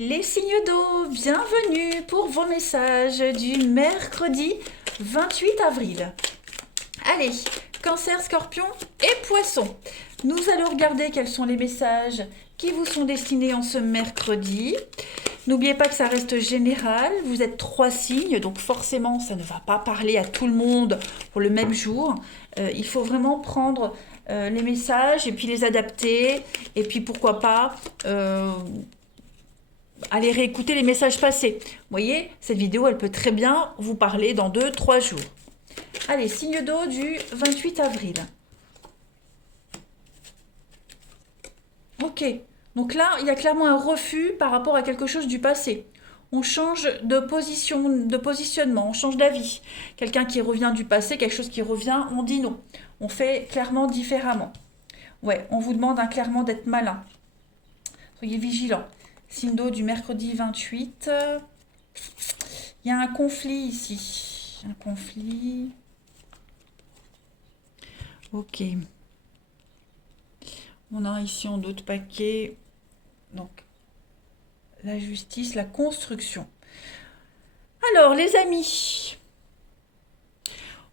Les signes d'eau, bienvenue pour vos messages du mercredi 28 avril. Allez, Cancer, Scorpion et Poisson. Nous allons regarder quels sont les messages qui vous sont destinés en ce mercredi. N'oubliez pas que ça reste général, vous êtes 3 signes, donc forcément ça ne va pas parler à tout le monde pour le même jour. Il faut vraiment prendre les messages et puis les adapter, et puis pourquoi pas aller réécouter les messages passés. Vous voyez, cette vidéo elle peut très bien vous parler dans 2-3 jours. Allez, signe d'eau du 28 avril. Ok, donc là, il y a clairement un refus par rapport à quelque chose du passé. On change de position, de positionnement, on change d'avis. Quelqu'un qui revient du passé, quelque chose qui revient, on dit non. On fait clairement différemment. Ouais, on vous demande clairement d'être malin. Soyez vigilants. Signe d'eau du mercredi 28. Il y a un conflit ici. Un conflit. Ok. On a ici en d'autres paquets. Donc, la justice, la construction. Alors, les amis,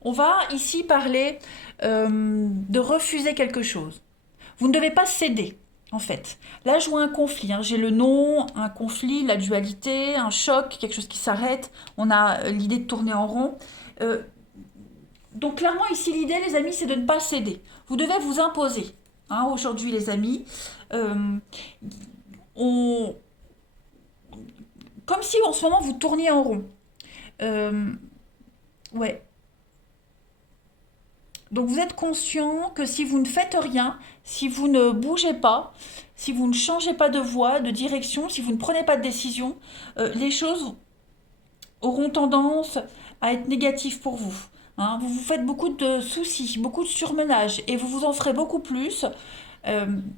on va ici parler de refuser quelque chose. Vous ne devez pas céder, en fait. Là, je vois un conflit. J'ai le non, un conflit, la dualité, un choc, quelque chose qui s'arrête. On a l'idée de tourner en rond. Donc, clairement, ici, l'idée, les amis, c'est de ne pas céder. Vous devez vous imposer. Aujourd'hui, les amis, on... comme si en ce moment vous tourniez en rond. Ouais. Donc vous êtes conscient que si vous ne faites rien, si vous ne bougez pas, si vous ne changez pas de voie, de direction, si vous ne prenez pas de décision, les choses auront tendance à être négatives pour vous. Vous vous faites beaucoup de soucis, beaucoup de surmenage, et vous vous en ferez beaucoup plus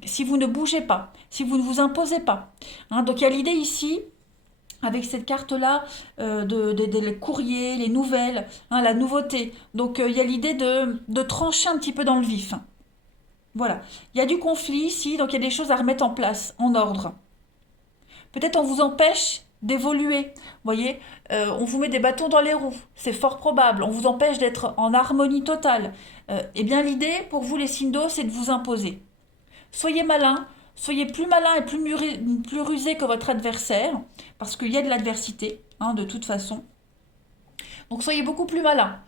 si vous ne bougez pas, si vous ne vous imposez pas. Donc il y a l'idée ici, avec cette carte-là, les courriers, les nouvelles, la nouveauté. Donc il y a l'idée de trancher un petit peu dans le vif. Voilà. Il y a du conflit ici, donc il y a des choses à remettre en place, en ordre. Peut-être on vous empêche d'évoluer. Vous voyez, on vous met des bâtons dans les roues. C'est fort probable. On vous empêche d'être en harmonie totale. Eh bien l'idée pour vous les signes d'eau, c'est de vous imposer. Soyez malin, soyez plus malin et plus rusé que votre adversaire, parce qu'il y a de l'adversité, de toute façon. Donc soyez beaucoup plus malin.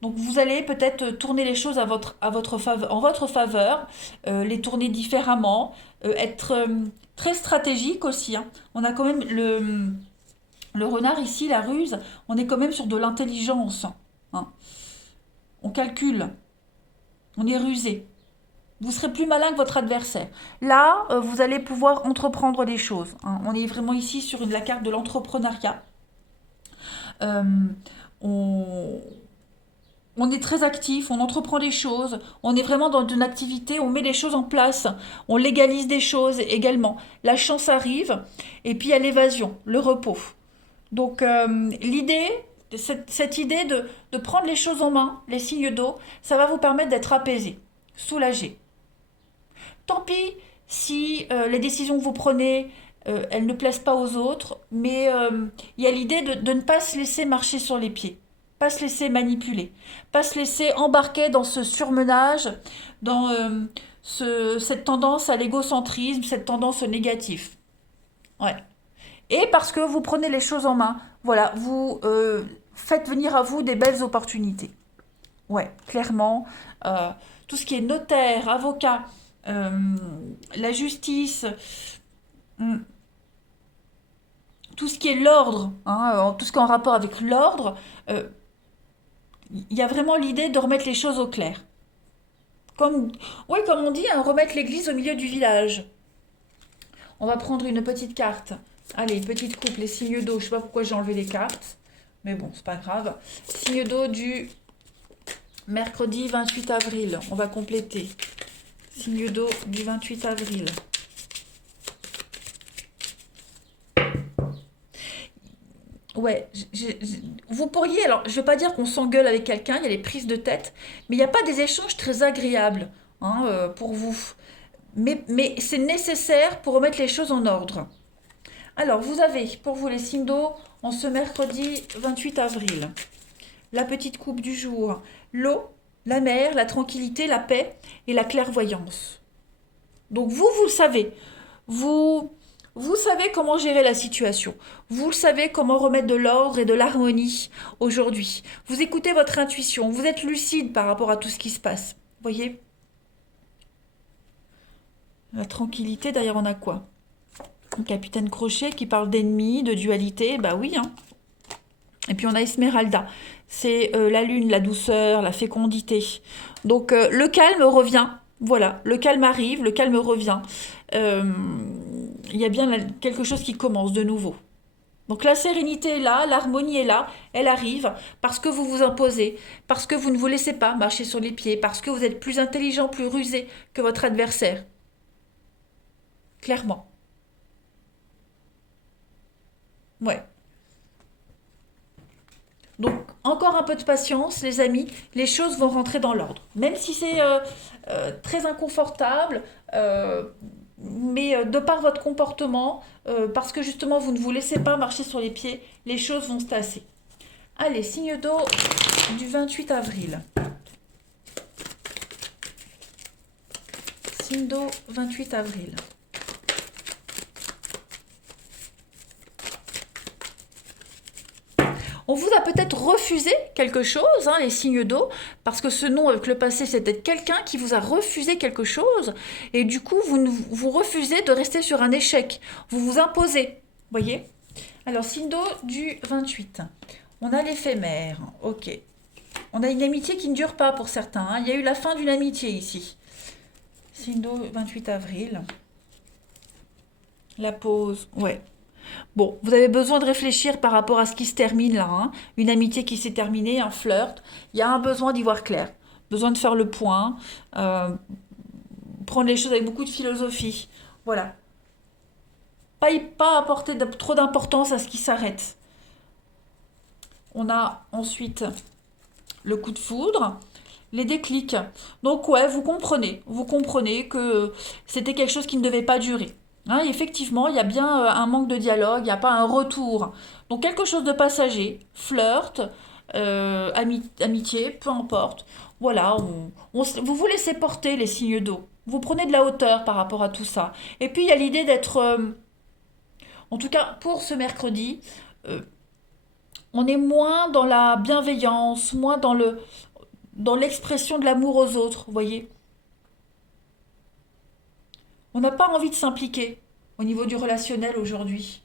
Donc vous allez peut-être tourner les choses en votre faveur, les tourner différemment, être très stratégique aussi. On a quand même le renard ici, la ruse, on est quand même sur de l'intelligence. On calcule, on est rusé. Vous serez plus malin que votre adversaire. Là, vous allez pouvoir entreprendre des choses. On est vraiment ici sur la carte de l'entrepreneuriat. Euh, on, on est très actif, on entreprend des choses, on est vraiment dans une activité, on met les choses en place, on légalise des choses également. La chance arrive, et puis il y a l'évasion, le repos. Donc l'idée, cette idée de prendre les choses en main, les signes d'eau, ça va vous permettre d'être apaisé, soulagé. Tant pis si les décisions que vous prenez, elles ne plaisent pas aux autres, mais il y a l'idée de ne pas se laisser marcher sur les pieds, pas se laisser manipuler, pas se laisser embarquer dans ce surmenage, dans cette tendance à l'égocentrisme, cette tendance au négatif. Ouais. Et parce que vous prenez les choses en main, voilà, vous faites venir à vous des belles opportunités. Ouais, clairement. euh, tout ce qui est notaire, avocat, euh, la justice, hum, tout ce qui est l'ordre, tout ce qui est en rapport avec l'ordre, euh, il y a vraiment l'idée de remettre les choses au clair. Comme, oui, comme on dit, remettre l'église au milieu du village. On va prendre une petite carte. Allez, petite coupe, les signes d'eau. Je sais pas pourquoi j'ai enlevé les cartes, mais bon, c'est pas grave. Signe d'eau du mercredi 28 avril. On va compléter. Signe d'eau du 28 avril. Ouais, vous pourriez, alors je ne veux pas dire qu'on s'engueule avec quelqu'un, il y a les prises de tête, mais il n'y a pas des échanges très agréables pour vous. Mais c'est nécessaire pour remettre les choses en ordre. Alors, vous avez, pour vous les signes d'eau, en ce mercredi 28 avril, la petite coupe du jour, l'eau, la mer, la tranquillité, la paix et la clairvoyance. Donc vous le savez. Vous, vous savez comment gérer la situation. Vous le savez comment remettre de l'ordre et de l'harmonie aujourd'hui. Vous écoutez votre intuition. Vous êtes lucide par rapport à tout ce qui se passe. Vous voyez? La tranquillité, derrière, on a quoi? Un capitaine Crochet qui parle d'ennemis, de dualité. Bah oui, hein. Et puis on a Esmeralda. C'est la lune, la douceur, la fécondité. Donc le calme revient. Voilà, le calme arrive, le calme revient. Il y a bien quelque chose qui commence de nouveau. Donc la sérénité est là, l'harmonie est là, elle arrive parce que vous vous imposez, parce que vous ne vous laissez pas marcher sur les pieds, parce que vous êtes plus intelligent, plus rusé que votre adversaire. Clairement. Ouais. Donc, encore un peu de patience, les amis, les choses vont rentrer dans l'ordre. Même si c'est très inconfortable, mais de par votre comportement, parce que justement vous ne vous laissez pas marcher sur les pieds, les choses vont se tasser. Allez, signe d'eau du 28 avril. Signe d'eau 28 avril. On vous a peut-être refusé quelque chose, hein, les signes d'eau, parce que ce nom avec le passé, c'était quelqu'un qui vous a refusé quelque chose, et du coup, vous refusez de rester sur un échec. Vous vous imposez, voyez? Alors, signe d'eau du 28. On a l'éphémère, ok. On a une amitié qui ne dure pas pour certains, hein. Il y a eu la fin d'une amitié ici. Signe d'eau 28 avril. La pause, ouais. Bon, vous avez besoin de réfléchir par rapport à ce qui se termine là, hein. Une amitié qui s'est terminée, un flirt. Il y a un besoin d'y voir clair, besoin de faire le point, euh, prendre les choses avec beaucoup de philosophie. Voilà. Pas apporter trop d'importance à ce qui s'arrête. On a ensuite le coup de foudre, les déclics. Donc ouais, vous comprenez que c'était quelque chose qui ne devait pas durer. Hein, effectivement, il y a bien un manque de dialogue, il n'y a pas un retour. Donc quelque chose de passager, flirt, amitié, peu importe. Voilà, vous vous laissez porter les signes d'eau. Vous prenez de la hauteur par rapport à tout ça. Et puis il y a l'idée d'être, en tout cas pour ce mercredi, euh, on est moins dans la bienveillance, moins dans l'expression de l'amour aux autres, vous voyez. On n'a pas envie de s'impliquer au niveau du relationnel aujourd'hui.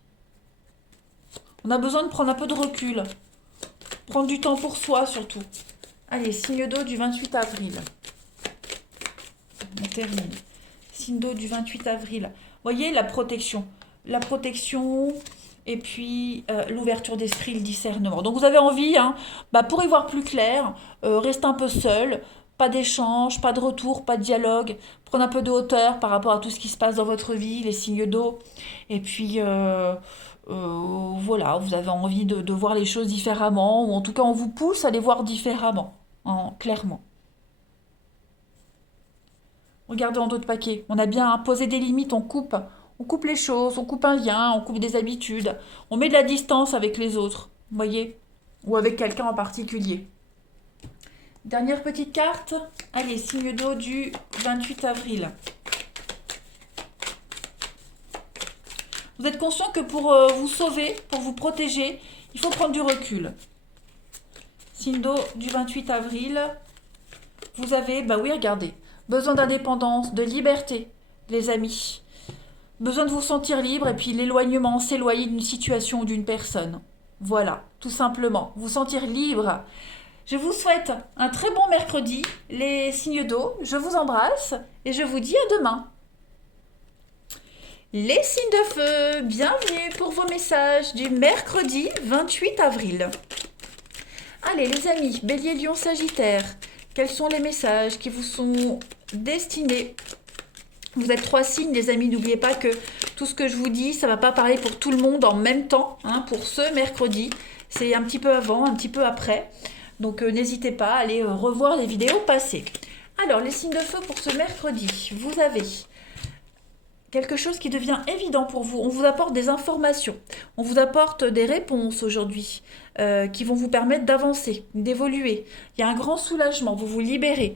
On a besoin de prendre un peu de recul, prendre du temps pour soi surtout. Allez, signe d'eau du 28 avril. On termine. Signe d'eau du 28 avril. Vous voyez la protection. La protection et puis l'ouverture d'esprit, le discernement. Donc vous avez envie, hein, pour y voir plus clair, rester un peu seul, pas d'échange, pas de retour, pas de dialogue, prendre un peu de hauteur par rapport à tout ce qui se passe dans votre vie, les signes d'eau. Et puis voilà, vous avez envie de voir les choses différemment, ou en tout cas on vous pousse à les voir différemment, hein, clairement. Regardez en dos de paquet, on a bien posé des limites, on coupe les choses, on coupe un lien, on coupe des habitudes, on met de la distance avec les autres, vous voyez, ou avec quelqu'un en particulier. Dernière petite carte, allez, signe d'eau du 28 avril. Vous êtes conscient que pour vous sauver, pour vous protéger, il faut prendre du recul. Signe d'eau du 28 avril, vous avez, bah oui, regardez, besoin d'indépendance, de liberté, les amis. Besoin de vous sentir libre et puis l'éloignement, s'éloigner d'une situation ou d'une personne. Voilà, tout simplement, vous sentir libre. Je vous souhaite un très bon mercredi, les signes d'eau. Je vous embrasse et je vous dis à demain. Les signes de feu, bienvenue pour vos messages du mercredi 28 avril. Allez les amis, Bélier, Lion, Sagittaire, quels sont les messages qui vous sont destinés? Vous êtes 3 signes, les amis. N'oubliez pas que tout ce que je vous dis, ça ne va pas parler pour tout le monde en même temps, hein, pour ce mercredi. C'est un petit peu avant, un petit peu après. Donc n'hésitez pas à aller revoir les vidéos passées. Alors, les signes de feu pour ce mercredi. Vous avez quelque chose qui devient évident pour vous. On vous apporte des informations, on vous apporte des réponses aujourd'hui qui vont vous permettre d'avancer, d'évoluer. Il y a un grand soulagement, vous vous libérez.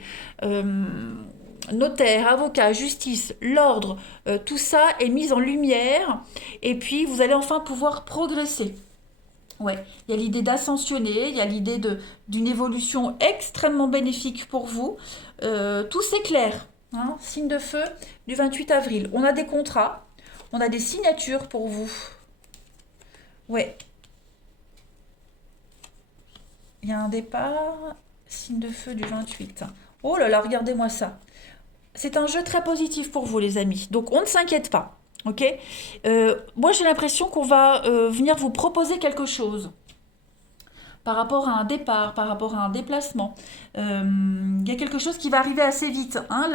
Notaire, avocat, justice, l'ordre, tout ça est mis en lumière et puis vous allez enfin pouvoir progresser. Ouais, il y a l'idée d'ascensionner, il y a l'idée d'une évolution extrêmement bénéfique pour vous. Tout s'éclaire. Hein, signe de feu du 28 avril. On a des contrats, on a des signatures pour vous. Ouais, il y a un départ. Signe de feu du 28. Oh là là, regardez-moi ça. C'est un jeu très positif pour vous, les amis. Donc, on ne s'inquiète pas. Ok. Moi, j'ai l'impression qu'on va venir vous proposer quelque chose par rapport à un départ, par rapport à un déplacement. Il y a quelque chose qui va arriver assez vite. Hein.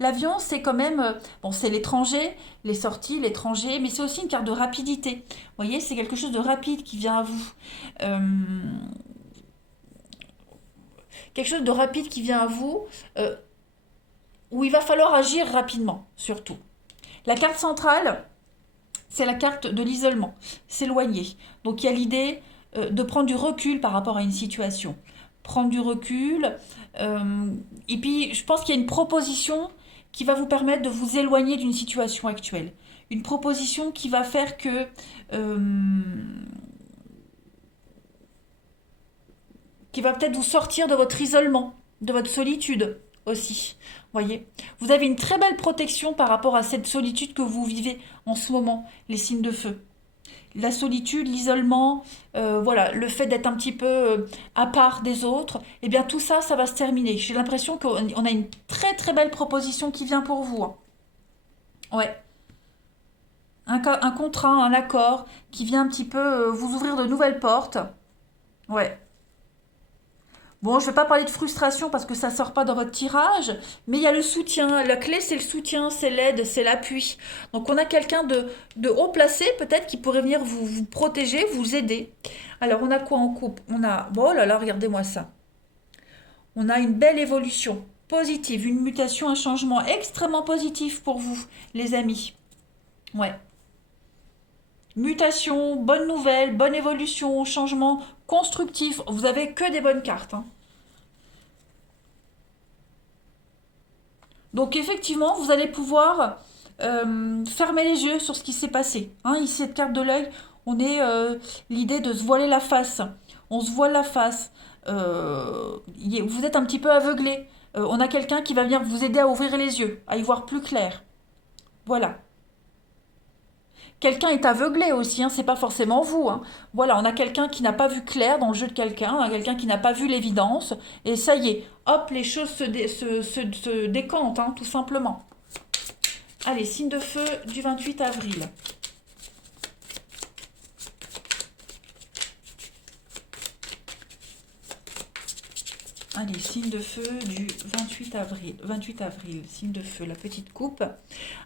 L'avion, c'est quand même, bon, c'est l'étranger, les sorties, l'étranger, mais c'est aussi une carte de rapidité. Vous voyez, c'est quelque chose de rapide qui vient à vous. Euh, quelque chose de rapide qui vient à vous, où il va falloir agir rapidement, surtout. La carte centrale, c'est la carte de l'isolement, s'éloigner. Donc il y a l'idée de prendre du recul par rapport à une situation. Prendre du recul. Et puis je pense qu'il y a une proposition qui va vous permettre de vous éloigner d'une situation actuelle. Une proposition qui va faire que qui va peut-être vous sortir de votre isolement, de votre solitude aussi. Voyez, vous avez une très belle protection par rapport à cette solitude que vous vivez en ce moment, les signes de feu. La solitude, l'isolement, voilà, le fait d'être un petit peu à part des autres, eh bien tout ça, ça va se terminer. J'ai l'impression qu'on a une très très belle proposition qui vient pour vous. Hein. Ouais, un contrat, un accord qui vient un petit peu vous ouvrir de nouvelles portes. Ouais. Bon, je ne vais pas parler de frustration parce que ça ne sort pas dans votre tirage, mais il y a le soutien. La clé, c'est le soutien, c'est l'aide, c'est l'appui. Donc, on a quelqu'un de haut placé, peut-être, qui pourrait venir vous protéger, vous aider. Alors, on a quoi en couple? On a... Bon, oh là là, regardez-moi ça. On a une belle évolution positive, une mutation, un changement extrêmement positif pour vous, les amis. Ouais. Mutation, bonne nouvelle, bonne évolution, changement constructif. Vous avez que des bonnes cartes. Hein. Donc effectivement, vous allez pouvoir fermer les yeux sur ce qui s'est passé. Hein, ici, cette carte de l'œil, on est l'idée de se voiler la face. On se voile la face. Vous êtes un petit peu aveuglé. On a quelqu'un qui va venir vous aider à ouvrir les yeux, à y voir plus clair. Voilà. Quelqu'un est aveuglé aussi, hein, c'est pas forcément vous. Hein. Voilà, on a quelqu'un qui n'a pas vu clair dans le jeu de quelqu'un, on a quelqu'un qui n'a pas vu l'évidence, et ça y est, hop, les choses se décantent, hein, tout simplement. Allez, signe de feu du 28 avril. Allez, signe de feu du 28 avril. 28 avril, signe de feu, la petite coupe.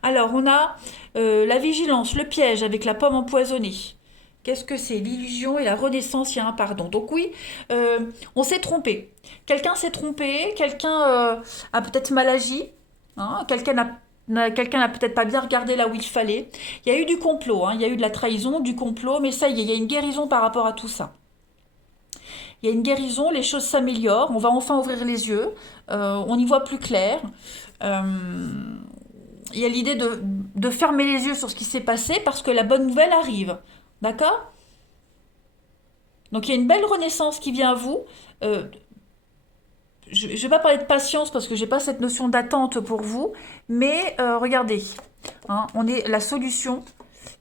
Alors, on a la vigilance, le piège avec la pomme empoisonnée. Qu'est-ce que c'est? L'illusion et la renaissance, il y a un pardon. Donc oui, on s'est trompé. Quelqu'un s'est trompé, quelqu'un a peut-être mal agi, hein, quelqu'un n'a peut-être pas bien regardé là où il fallait. Il y a eu du complot, hein, il y a eu de la trahison, du complot, mais ça y est, il y a une guérison par rapport à tout ça. Il y a une guérison, les choses s'améliorent, on va enfin ouvrir les yeux, on y voit plus clair. Euh, il y a l'idée de fermer les yeux sur ce qui s'est passé parce que la bonne nouvelle arrive. D'accord? Donc il y a une belle renaissance qui vient à vous. Euh, je ne vais pas parler de patience parce que je n'ai pas cette notion d'attente pour vous, mais regardez, hein, on est la solution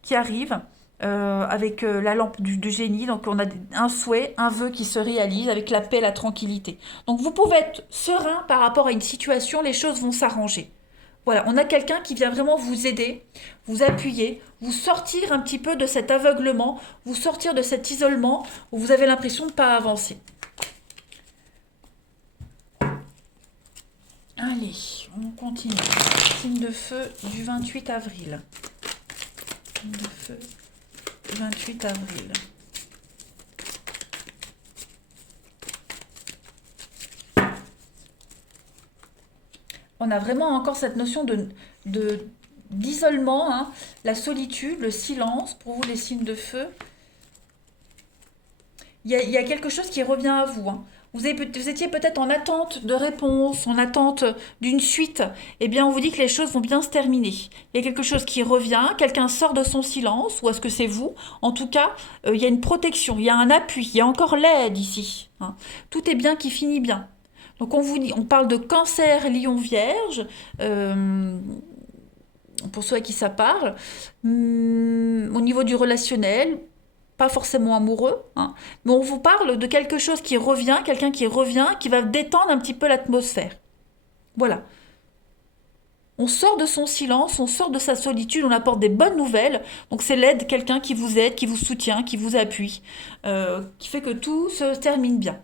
qui arrive avec la lampe du génie. Donc on a un souhait, un vœu qui se réalise avec la paix, la tranquillité. Donc vous pouvez être serein par rapport à une situation, les choses vont s'arranger. Voilà, on a quelqu'un qui vient vraiment vous aider, vous appuyer, vous sortir un petit peu de cet aveuglement, vous sortir de cet isolement où vous avez l'impression de ne pas avancer. Allez, on continue. Signe de feu du 28 avril. Signe de feu 28 avril. On a vraiment encore cette notion de d'isolement, hein, solitude, le silence, pour vous les signes de feu. Il y a quelque chose qui revient à vous, hein. Vous étiez peut-être en attente de réponse, en attente d'une suite. Eh bien, on vous dit que les choses vont bien se terminer. Il y a quelque chose qui revient, quelqu'un sort de son silence, ou est-ce que c'est vous? En tout cas, il y a une protection, il y a un appui, il y a encore l'aide ici, hein. Tout est bien qui finit bien. Donc on vous dit, on parle de cancer, lion, vierge, pour ceux à qui ça parle. Au niveau du relationnel, pas forcément amoureux, hein, mais on vous parle de quelque chose qui revient, quelqu'un qui revient, qui va détendre un petit peu l'atmosphère. Voilà. On sort de son silence, on sort de sa solitude, on apporte des bonnes nouvelles. Donc c'est l'aide, quelqu'un qui vous aide, qui vous soutient, qui vous appuie, qui fait que tout se termine bien.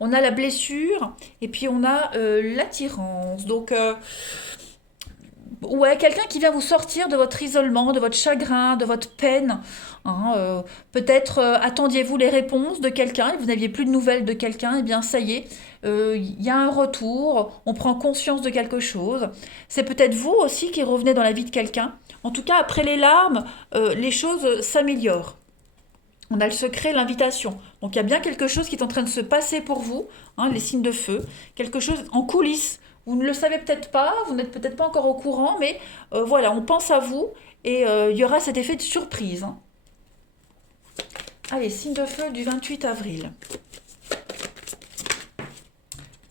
On a la blessure et puis on a l'attirance. Donc ouais, quelqu'un qui vient vous sortir de votre isolement, de votre chagrin, de votre peine, hein, peut-être attendiez-vous les réponses de quelqu'un et vous n'aviez plus de nouvelles de quelqu'un, et bien ça y est, il y a un retour, on prend conscience de quelque chose. C'est peut-être vous aussi qui revenez dans la vie de quelqu'un. En tout cas, après les larmes, les choses s'améliorent. On a le secret, l'invitation. Donc il y a bien quelque chose qui est en train de se passer pour vous, hein, les signes de feu, quelque chose en coulisses. Vous ne le savez peut-être pas, vous n'êtes peut-être pas encore au courant, mais voilà, on pense à vous et il y aura cet effet de surprise, hein. Allez, signe de feu du 28 avril.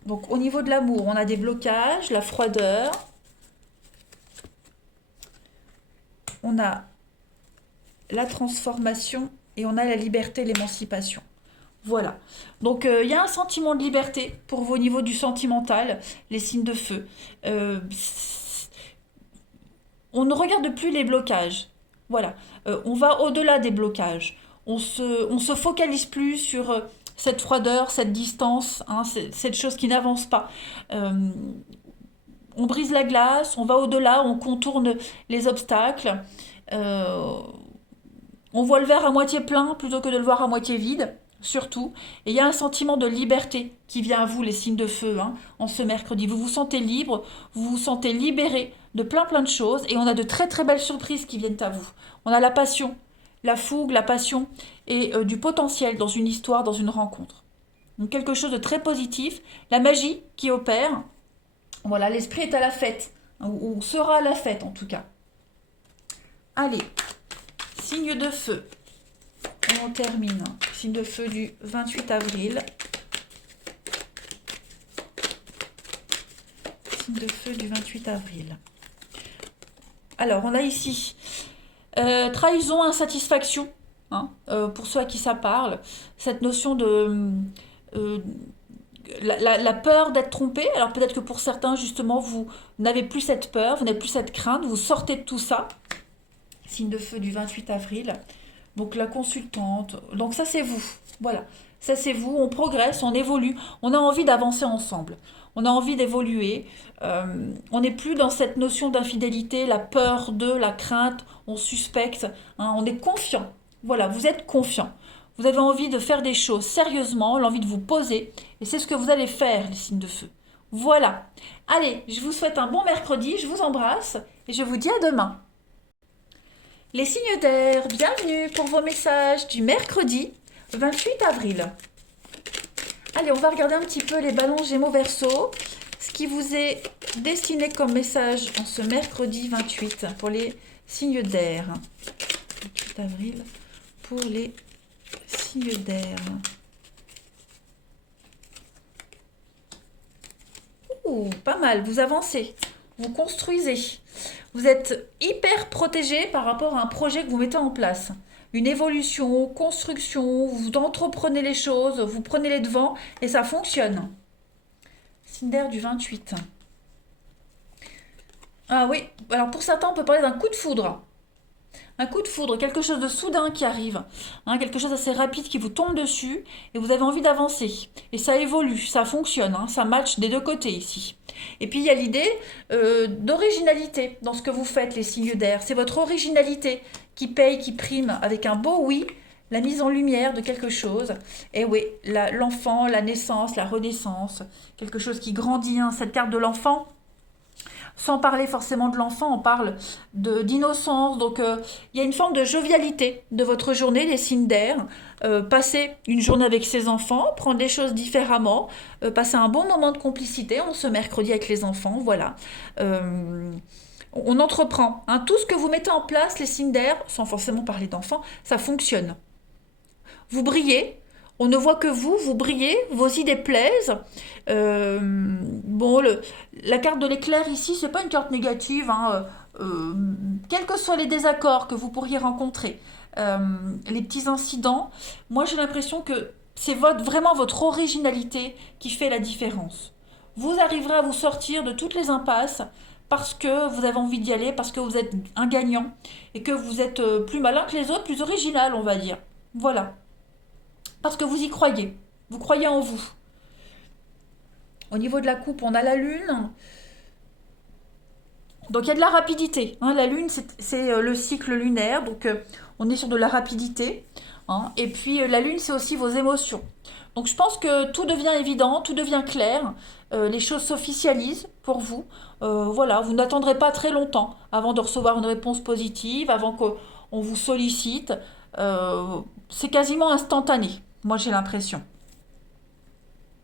Donc au niveau de l'amour, on a des blocages, la froideur. On a la transformation et on a la liberté, l'émancipation. Voilà. Donc il y a un sentiment de liberté pour vous au niveau du sentimental, les signes de feu. Euh, on ne regarde plus les blocages. Voilà. On va au-delà des blocages. On se focalise plus sur cette froideur, cette distance, hein, cette chose qui n'avance pas. Euh, on brise la glace, on va au-delà, on contourne les obstacles. Euh, on voit le verre à moitié plein plutôt que de le voir à moitié vide, surtout. Et il y a un sentiment de liberté qui vient à vous, les signes de feu, hein, en ce mercredi. Vous vous sentez libre, vous vous sentez libéré de plein de choses. Et on a de très très belles surprises qui viennent à vous. On a la passion, la fougue, la passion et du potentiel dans une histoire, dans une rencontre. Donc quelque chose de très positif. La magie qui opère. Voilà, l'esprit est à la fête, hein, ou sera à la fête en tout cas. Allez, signe de feu. On termine. Signe de feu du 28 avril. Signe de feu du 28 avril. Alors, on a ici trahison, insatisfaction, hein, pour ceux à qui ça parle. Cette notion de la peur d'être trompé. Alors, peut-être que pour certains, justement, vous n'avez plus cette peur, vous n'avez plus cette crainte, vous sortez de tout ça. Signe de feu du 28 avril. Donc la consultante. Donc ça c'est vous. Voilà. Ça c'est vous. On progresse, on évolue. On a envie d'avancer ensemble. On a envie d'évoluer. On n'est plus dans cette notion d'infidélité, la peur de, la crainte. On suspecte, hein, on est confiant. Voilà, vous êtes confiant. Vous avez envie de faire des choses sérieusement, l'envie de vous poser. Et c'est ce que vous allez faire, les signes de feu. Voilà. Allez, je vous souhaite un bon mercredi. Je vous embrasse. Et je vous dis à demain. Les signes d'air, bienvenue pour vos messages du mercredi 28 avril. Allez, on va regarder un petit peu les ballons Gémeaux Verseau, ce qui vous est destiné comme message en ce mercredi 28 pour les signes d'air. 28 avril pour les signes d'air. Ouh, pas mal, vous avancez, vous construisez. Vous êtes hyper protégé par rapport à un projet que vous mettez en place. Une évolution, construction, vous entreprenez les choses, vous prenez les devants et ça fonctionne. Signe d'air du 28. Ah oui, alors pour certains, on peut parler d'un coup de foudre. Un coup de foudre, quelque chose de soudain qui arrive, hein, quelque chose d'assez rapide qui vous tombe dessus et vous avez envie d'avancer. Et ça évolue, ça fonctionne, hein, ça match des deux côtés ici. Et puis il y a l'idée d'originalité dans ce que vous faites, les signes d'air. C'est votre originalité qui paye, qui prime avec un beau oui, la mise en lumière de quelque chose. Et oui, l'enfant, la naissance, la renaissance, quelque chose qui grandit, hein, cette carte de l'enfant. Sans parler forcément de l'enfant, on parle d'innocence. Donc, il y a une forme de jovialité de votre journée, les signes d'air. Passer une journée avec ses enfants, prendre les choses différemment, passer un bon moment de complicité en ce mercredi avec les enfants, voilà. Euh, on entreprend. Hein. Tout ce que vous mettez en place, les signes d'air, sans forcément parler d'enfants, ça fonctionne. Vous brillez. On ne voit que vous, vous brillez, vos idées plaisent. Bon, la carte de l'éclair ici, c'est pas une carte négative, hein, quels que soient les désaccords que vous pourriez rencontrer, euh, les petits incidents, moi j'ai l'impression que c'est vraiment votre originalité qui fait la différence. Vous arriverez à vous sortir de toutes les impasses parce que vous avez envie d'y aller, parce que vous êtes un gagnant et que vous êtes plus malin que les autres, plus original, on va dire. Voilà. Parce que vous y croyez. Vous croyez en vous. Au niveau de la coupe, on a la lune. Donc il y a de la rapidité. Hein. La lune, c'est le cycle lunaire. Donc on est sur de la rapidité. Hein. Et puis la lune, c'est aussi vos émotions. Donc je pense que tout devient évident, tout devient clair. Les choses s'officialisent pour vous. Voilà, vous n'attendrez pas très longtemps avant de recevoir une réponse positive, avant qu'on vous sollicite. C'est quasiment instantané. Moi, j'ai l'impression.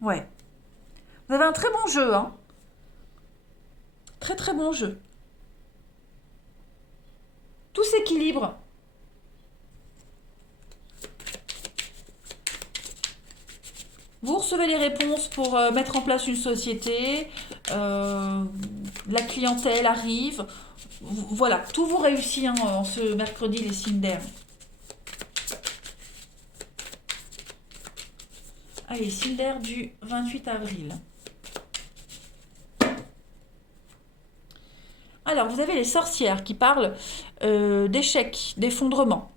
Ouais. Vous avez un très bon jeu, hein. Très très bon jeu. Tout s'équilibre. Vous recevez les réponses pour mettre en place une société. euh, la clientèle arrive. Voilà, tout vous réussit hein, en ce mercredi, les signes d'air. Allez, signes d'air du 28 avril. Alors, vous avez les sorcières qui parlent d'échecs, d'effondrement.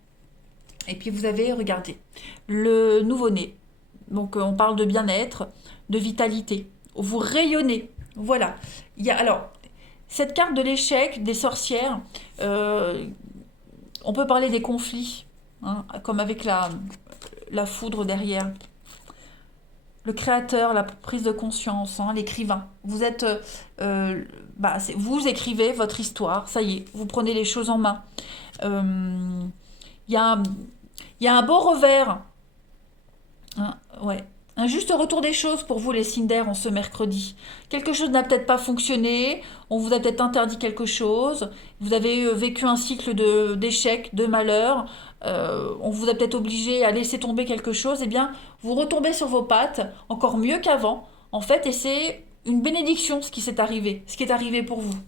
Et puis vous avez, regardez, le nouveau-né. Donc on parle de bien-être, de vitalité. Vous rayonnez. Voilà. Alors, cette carte de l'échec, des sorcières, euh, on peut parler des conflits, hein, comme avec la foudre derrière. Le créateur, la prise de conscience, hein, l'écrivain. Vous êtes, vous écrivez votre histoire, ça y est, vous prenez les choses en main. Euh, Il y a, il y a un beau revers, hein, ouais. Un juste retour des choses pour vous, les signes d'air, en ce mercredi. Quelque chose n'a peut-être pas fonctionné, on vous a peut-être interdit quelque chose, vous avez vécu un cycle d'échecs, de malheur, on vous a peut-être obligé à laisser tomber quelque chose, eh bien, vous retombez sur vos pattes, encore mieux qu'avant, en fait, et c'est une bénédiction ce qui s'est arrivé, ce qui est arrivé pour vous,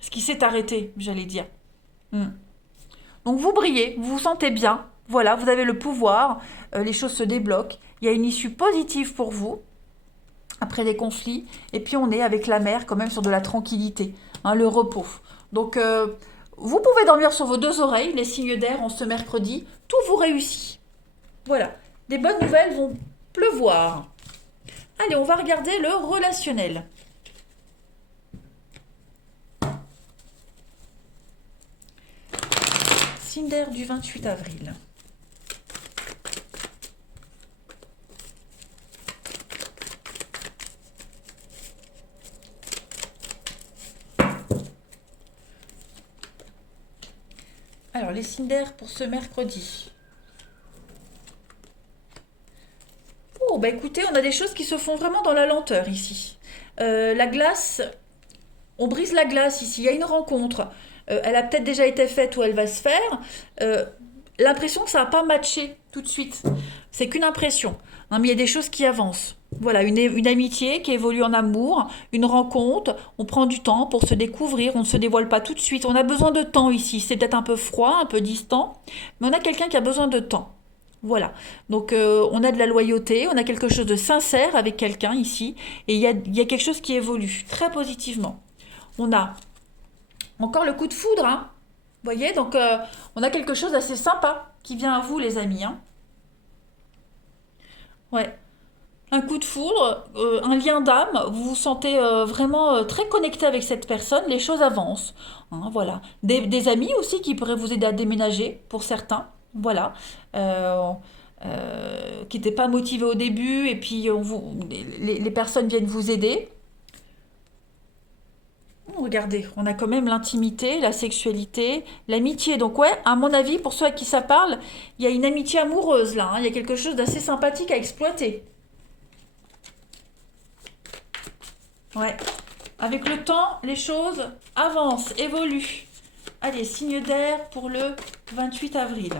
ce qui s'est arrêté, j'allais dire. Hmm. Donc vous brillez, vous vous sentez bien, voilà, vous avez le pouvoir, les choses se débloquent, il y a une issue positive pour vous après des conflits, et puis on est avec la mer quand même sur de la tranquillité, hein, le repos. Donc vous pouvez dormir sur vos deux oreilles, les signes d'air en ce mercredi, tout vous réussit. Voilà, des bonnes nouvelles vont pleuvoir. Allez, on va regarder le relationnel. Signe d'air du 28 avril. Alors, les signes d'air pour ce mercredi. Oh, bah écoutez, on a des choses qui se font vraiment dans la lenteur ici. La glace, on brise la glace ici. Il y a une rencontre. Elle a peut-être déjà été faite ou elle va se faire. Euh, L'impression que ça n'a pas matché tout de suite. C'est qu'une impression. Hein, mais il y a des choses qui avancent. Voilà, une amitié qui évolue en amour, une rencontre, on prend du temps pour se découvrir, on ne se dévoile pas tout de suite. On a besoin de temps ici. C'est peut-être un peu froid, un peu distant, mais on a quelqu'un qui a besoin de temps. Voilà. Donc on a de la loyauté, on a quelque chose de sincère avec quelqu'un ici, et il y a quelque chose qui évolue très positivement. On a encore le coup de foudre, hein. Vous voyez, donc on a quelque chose d'assez sympa qui vient à vous, les amis. Hein. Ouais. Un coup de foudre, un lien d'âme, vous vous sentez vraiment très connecté avec cette personne, les choses avancent. Hein, voilà. Des amis aussi qui pourraient vous aider à déménager, pour certains. Voilà. Euh, qui n'étaient pas motivés au début, et puis les personnes viennent vous aider. Regardez, on a quand même l'intimité, la sexualité, l'amitié. Donc ouais, à mon avis, pour ceux à qui ça parle, il y a une amitié amoureuse là, hein. Il y a quelque chose d'assez sympathique à exploiter. Ouais. Avec le temps, les choses avancent, évoluent. Allez, signe d'air pour le 28 avril.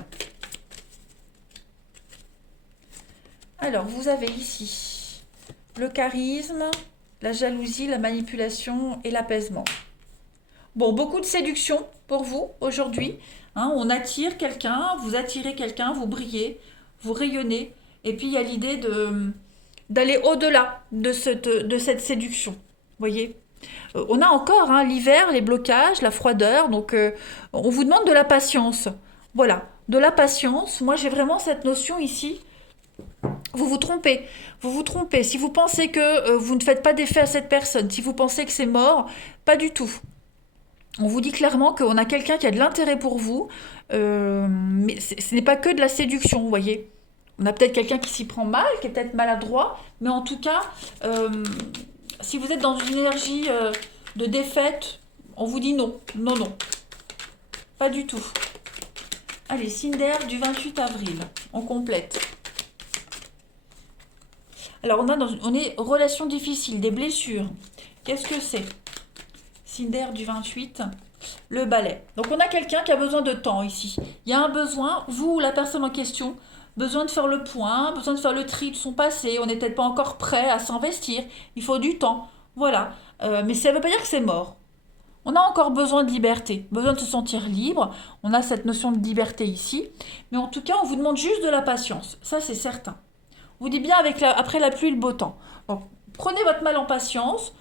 Alors, vous avez ici le charisme, la jalousie, la manipulation et l'apaisement. Bon, beaucoup de séduction pour vous aujourd'hui. Hein, on attire quelqu'un, vous attirez quelqu'un, vous brillez, vous rayonnez. Et puis, il y a l'idée d'aller au-delà de cette séduction. Vous voyez. On a encore hein, l'hiver, les blocages, la froideur. Donc, on vous demande de la patience. Voilà, de la patience. Moi, j'ai vraiment cette notion ici. Vous vous trompez. Vous vous trompez. Si vous pensez que vous ne faites pas d'effet à cette personne, si vous pensez que c'est mort, pas du tout. On vous dit clairement qu'on a quelqu'un qui a de l'intérêt pour vous, mais ce n'est pas que de la séduction, vous voyez. On a peut-être quelqu'un qui s'y prend mal, qui est peut-être maladroit, mais en tout cas, si vous êtes dans une énergie de défaite, on vous dit non, non, non, pas du tout. Allez, signe d'air du 28 avril, on complète. Alors, on est relation difficile, des blessures. Qu'est-ce que c'est? Signe d'air du 28, le balai. Donc, on a quelqu'un qui a besoin de temps ici. Il y a un besoin, vous ou la personne en question, besoin de faire le point, besoin de faire le tri de son passé. On n'est peut-être pas encore prêt à s'investir. Il faut du temps. Voilà. Mais ça ne veut pas dire que c'est mort. On a encore besoin de liberté, besoin de se sentir libre. On a cette notion de liberté ici. Mais en tout cas, on vous demande juste de la patience. Ça, c'est certain. On vous dit bien après la pluie, le beau temps. Donc, prenez votre mal en patience.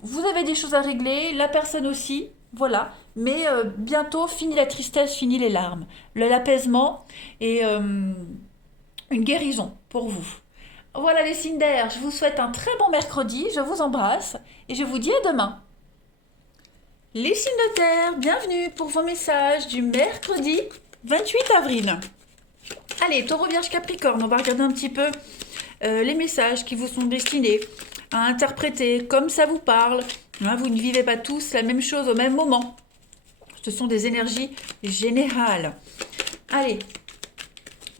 Vous avez des choses à régler, la personne aussi. Voilà. Mais bientôt, fini la tristesse, fini les larmes. L'apaisement et une guérison pour vous. Voilà les signes d'air. Je vous souhaite un très bon mercredi. Je vous embrasse et je vous dis à demain. Les signes de terre, bienvenue pour vos messages du mercredi 28 avril. Allez, Taureau, Vierge, Capricorne, on va regarder un petit peu les messages qui vous sont destinés à interpréter comme ça vous parle. Hein, vous ne vivez pas tous la même chose au même moment. Ce sont des énergies générales. Allez,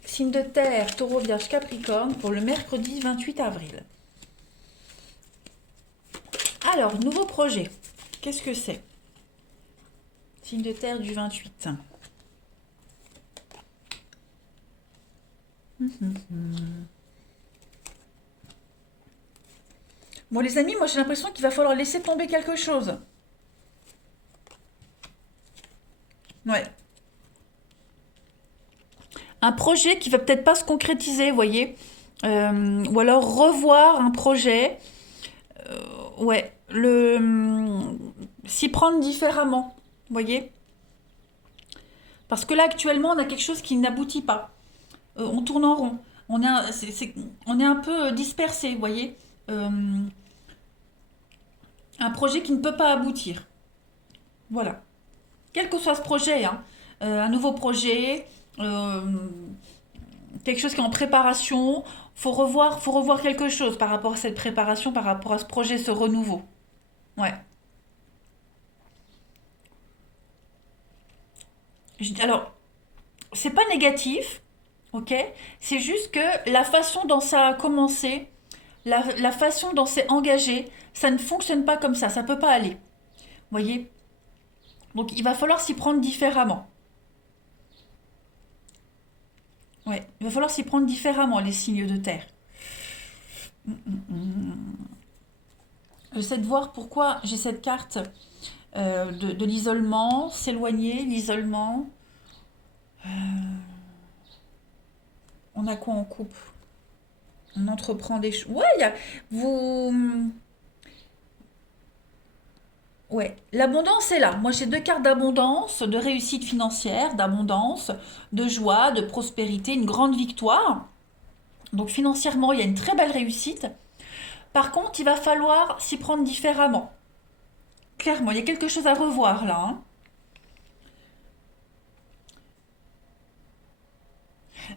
signe de terre, Taureau, Vierge, Capricorne pour le mercredi 28 avril. Alors, nouveau projet. Qu'est-ce que c'est? Signe de terre du 28. Bon les amis, moi j'ai l'impression qu'il va falloir laisser tomber quelque chose. Ouais. Un projet qui va peut-être pas se concrétiser, vous voyez. Ou alors revoir un projet. Ouais. S'y prendre différemment, vous voyez. Parce que là actuellement on a quelque chose qui n'aboutit pas. On tourne en rond. On est un peu dispersé, vous voyez. Un projet qui ne peut pas aboutir. Voilà. Quel que soit ce projet, hein, un nouveau projet, quelque chose qui est en préparation, faut revoir quelque chose par rapport à cette préparation, par rapport à ce projet, ce renouveau. Ouais. Alors, c'est pas négatif, ok? C'est juste que la façon dont ça a commencé, la façon dont c'est engagé, ça ne fonctionne pas comme ça peut pas aller. Vous voyez? Donc il va falloir s'y prendre différemment. Ouais, il va falloir s'y prendre différemment, les signes de terre. J'essaie de voir pourquoi j'ai cette carte de l'isolement, s'éloigner, l'isolement. On a quoi en coupe? On entreprend des choses. Ouais, vous. Ouais, l'abondance est là. Moi, j'ai deux cartes d'abondance, de réussite financière, d'abondance, de joie, de prospérité, une grande victoire. Donc financièrement, il y a une très belle réussite. Par contre, il va falloir s'y prendre différemment. Clairement, il y a quelque chose à revoir là, hein.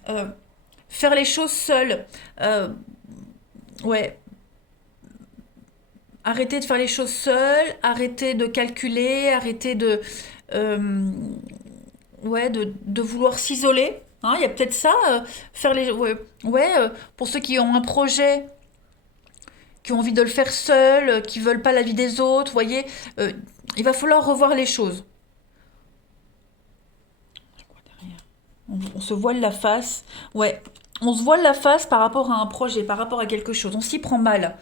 Euh, Faire les choses seul. Ouais. Arrêtez de faire les choses seul, arrêtez de calculer, arrêtez euh, ouais, de vouloir s'isoler. Hein, il y a peut-être ça, faire les, ouais, ouais, pour ceux qui ont un projet, qui ont envie de le faire seul, qui veulent pas l'avis des autres, vous voyez, euh, il va falloir revoir les choses. On se voile la face, ouais, on se voile la face par rapport à un projet, par rapport à quelque chose. On s'y prend mal.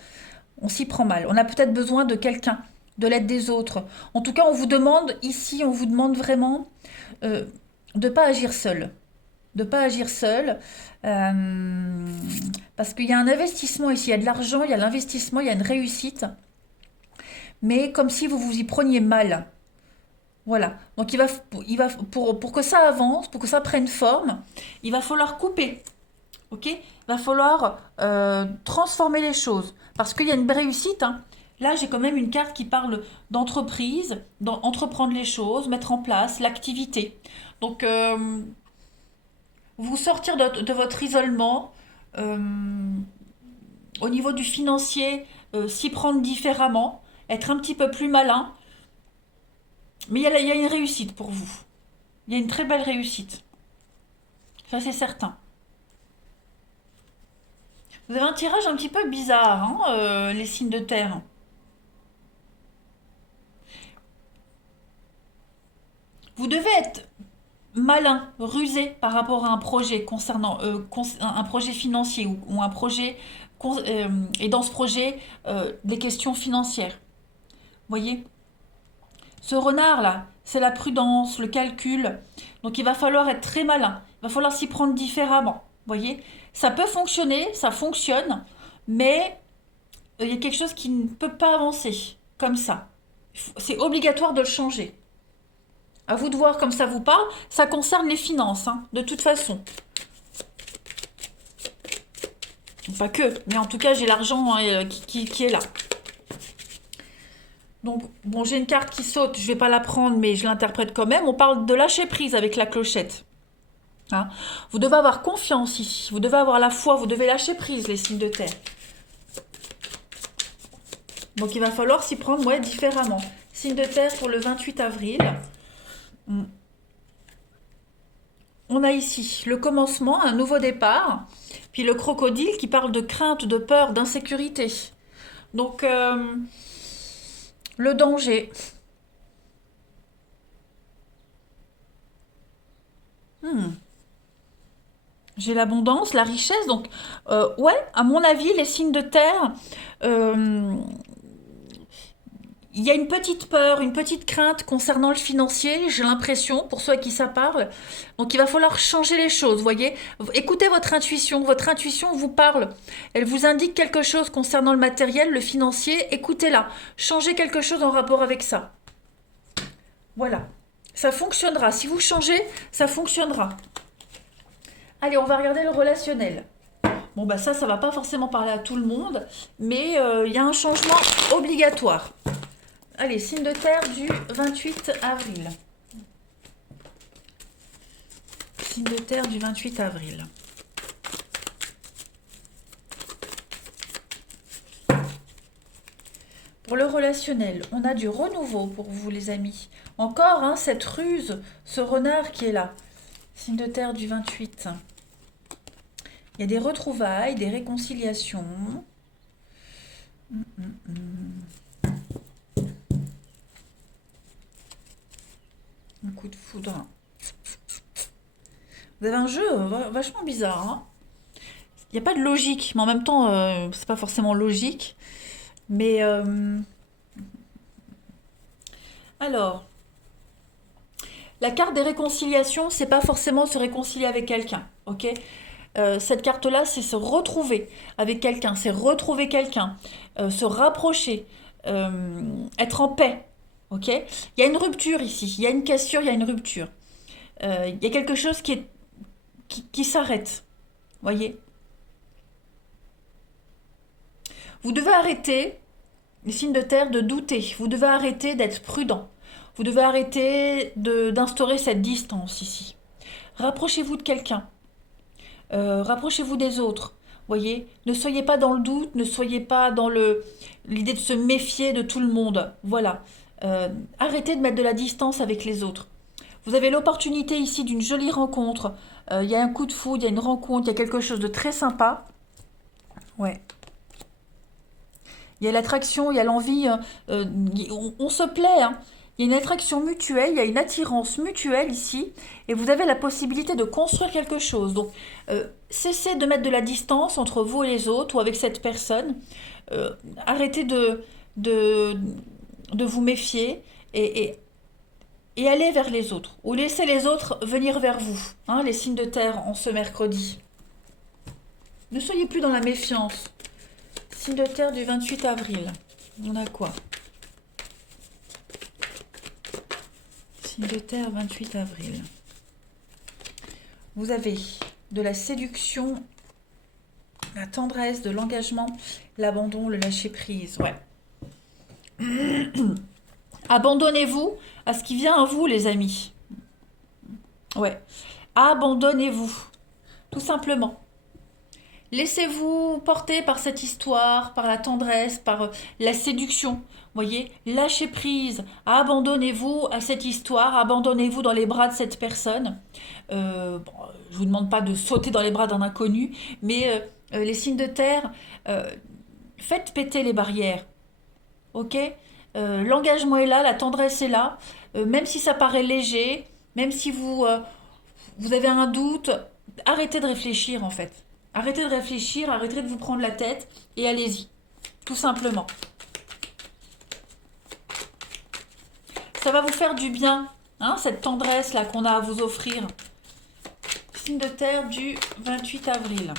On s'y prend mal. On a peut-être besoin de quelqu'un, de l'aide des autres. En tout cas, on vous demande, ici, on vous demande vraiment euh, de ne pas agir seul. De ne pas agir seul. Parce qu'il y a un investissement ici, il y a de l'argent, il y a l'investissement, il y a une réussite. Mais comme si vous vous y preniez mal. Voilà. Donc pour que ça avance, pour que ça prenne forme, il va falloir couper. Ok? Il va falloir transformer les choses. Parce qu'il y a une réussite. Hein. Là, j'ai quand même une carte qui parle d'entreprise, d'entreprendre les choses, mettre en place l'activité. Donc, vous sortir de votre isolement, euh, au niveau du financier, s'y prendre différemment, être un petit peu plus malin. Mais il y a une réussite pour vous. Il y a une très belle réussite. Ça, c'est certain. Vous avez un tirage un petit peu bizarre, hein, les signes de terre. Vous devez être malin, rusé par rapport à un projet concernant un projet financier ou un projet et dans ce projet des questions financières. Voyez, ce renard là, c'est la prudence, le calcul. Donc il va falloir être très malin. Il va falloir s'y prendre différemment. Voyez, ça peut fonctionner, ça fonctionne, mais il y a quelque chose qui ne peut pas avancer comme ça. C'est obligatoire de le changer. À vous de voir comme ça vous parle. Ça concerne les finances, hein, de toute façon. Pas que, mais en tout cas, j'ai l'argent hein, qui est là. Donc, bon, j'ai une carte qui saute, je vais pas la prendre, mais je l'interprète quand même. On parle de lâcher prise avec la clochette. Hein. Vous devez avoir confiance ici, vous devez avoir la foi, vous devez lâcher prise, les signes de terre. Donc, il va falloir s'y prendre ouais, différemment. Signe de terre pour le 28 avril. On a ici le commencement, un nouveau départ, puis le crocodile qui parle de crainte, de peur, d'insécurité. Donc, le danger. Hmm. J'ai l'abondance, la richesse. Donc, ouais, à mon avis, les signes de terre, euh, il y a une petite peur, une petite crainte concernant le financier, j'ai l'impression, pour ceux à qui ça parle. Donc il va falloir changer les choses, voyez. Écoutez votre intuition vous parle. Elle vous indique quelque chose concernant le matériel, le financier, écoutez-la. Changez quelque chose en rapport avec ça. Voilà. Ça fonctionnera. Si vous changez, ça fonctionnera. Allez, on va regarder le relationnel. Bon, bah ça va pas forcément parler à tout le monde, mais il y a un changement obligatoire. Allez, signe de terre du 28 avril. Signe de terre du 28 avril. Pour le relationnel, on a du renouveau pour vous les amis. Encore hein, cette ruse, ce renard qui est là. Signe de terre du 28. Il y a des retrouvailles, des réconciliations. Un coup de foudre. Vous avez un jeu vachement bizarre. Hein. Il n'y a pas de logique, mais en même temps, c'est pas forcément logique. Mais alors, la carte des réconciliations, c'est pas forcément se réconcilier avec quelqu'un, ok? Cette carte-là, c'est se retrouver avec quelqu'un, c'est retrouver quelqu'un, se rapprocher, être en paix, ok? Il y a une rupture ici, il y a une cassure, il y a une rupture. Il y a quelque chose qui s'arrête, voyez? Vous devez arrêter, les signes de terre, de douter. Vous devez arrêter d'être prudent. Vous devez arrêter d'instaurer cette distance ici. Rapprochez-vous de quelqu'un. Rapprochez-vous des autres. Voyez, ne soyez pas dans le doute, ne soyez pas dans l'idée de se méfier de tout le monde. Voilà. Arrêtez de mettre de la distance avec les autres. Vous avez l'opportunité ici d'une jolie rencontre. Il y a un coup de foudre, il y a une rencontre, il y a quelque chose de très sympa. Ouais. Il y a l'attraction, il y a l'envie, on se plaît, hein. Il y a une attraction mutuelle, il y a une attirance mutuelle ici, et vous avez la possibilité de construire quelque chose. Donc, cessez de mettre de la distance entre vous et les autres ou avec cette personne. Arrêtez de, de vous méfier et allez vers les autres. Ou laissez les autres venir vers vous, hein, les signes de terre en ce mercredi. Ne soyez plus dans la méfiance. Signe de terre du 28 avril. On a quoi? Signe de terre 28 avril. Vous avez de la séduction, la tendresse, de l'engagement, l'abandon, le lâcher-prise. Ouais. Abandonnez-vous à ce qui vient à vous, les amis. Ouais. Abandonnez-vous. Tout simplement. Laissez-vous porter par cette histoire, par la tendresse, par la séduction. Voyez, lâchez prise, abandonnez-vous à cette histoire, abandonnez-vous dans les bras de cette personne. Bon, je ne vous demande pas de sauter dans les bras d'un inconnu, mais les signes de terre, euh, faites péter les barrières, ok? L'engagement est là, la tendresse est là, même si ça paraît léger, même si vous avez un doute, arrêtez de réfléchir en fait. Arrêtez de réfléchir, arrêtez de vous prendre la tête et allez-y, tout simplement. Ça va vous faire du bien, hein, cette tendresse là qu'on a à vous offrir. Signe de terre du 28 avril.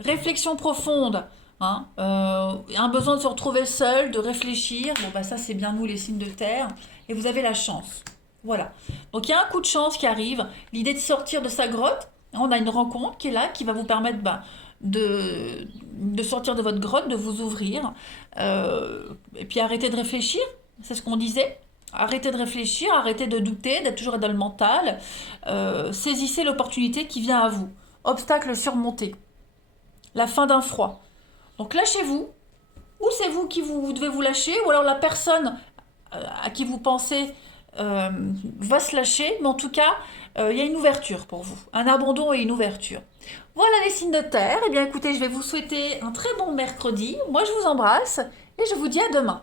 Réflexion profonde, hein, un besoin de se retrouver seul, de réfléchir. Bon bah ça c'est bien nous les signes de terre. Et vous avez la chance. Voilà. Donc il y a un coup de chance qui arrive. L'idée de sortir de sa grotte. On a une rencontre qui est là, qui va vous permettre de sortir de votre grotte, de vous ouvrir. Et puis arrêtez de réfléchir. C'est ce qu'on disait. Arrêtez de réfléchir, arrêtez de douter, d'être toujours dans le mental. Saisissez l'opportunité qui vient à vous. Obstacle surmonté. La fin d'un froid. Donc lâchez-vous. Ou c'est vous qui vous devez vous lâcher, ou alors la personne à qui vous pensez va se lâcher, mais en tout cas, il y a une ouverture pour vous, un abandon et une ouverture. Voilà les signes de terre. Eh bien écoutez, je vais vous souhaiter un très bon mercredi. Moi je vous embrasse et je vous dis à demain.